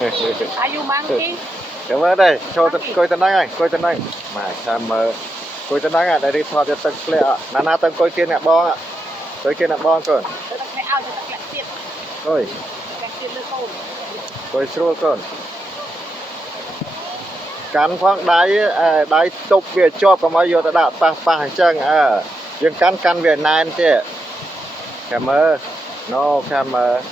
Are you monkey? Cảm ơn đây, cho coi tên anh, coi tên anh. Mà xem coi tên anh đây đi thoát cho từng plea. Nana từng coi kia nè bong ạ. Coi kia nè bong con. Coi. Coi sưu con. Cắn khoang đáy tục về cho có mấy giờ ta đã pa chăng nhưng cắn về nine chứ. Cảm ơn. No cảm ơn.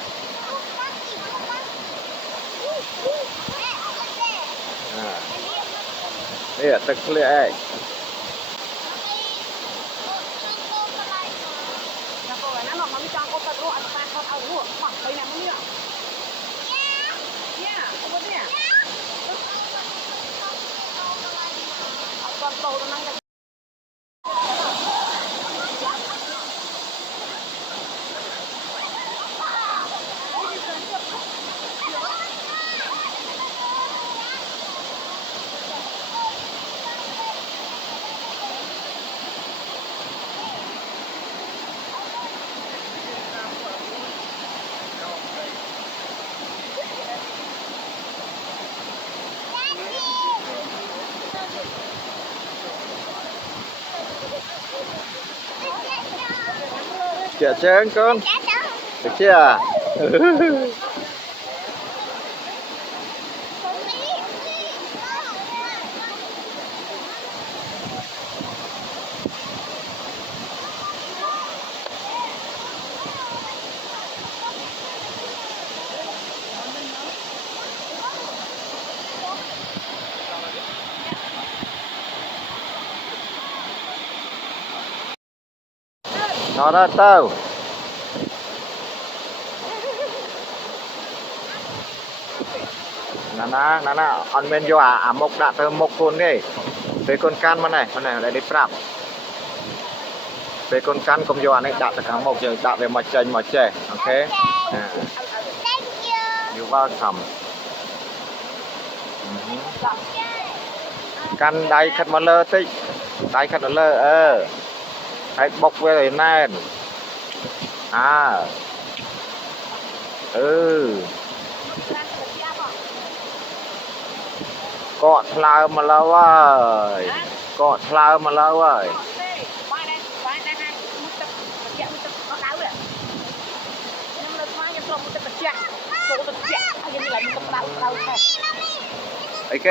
Đâyទឹកធ្លាក់ឯងChả chén con. Được chưa? Nó ra tao. Nana, on men vô mốc đã thơm mốc con đi. Về con can này lại đi prap. Về con can không vô này đặt cả mốc giờ đặt về mặt chè, ok? You welcome. Can đáy khát mà lơ tích, đáy khát mà lơ hãy bốc về đây này. Cọ thlau mà lâu ơi. Cọ thlau mà lâu ơi. Ok.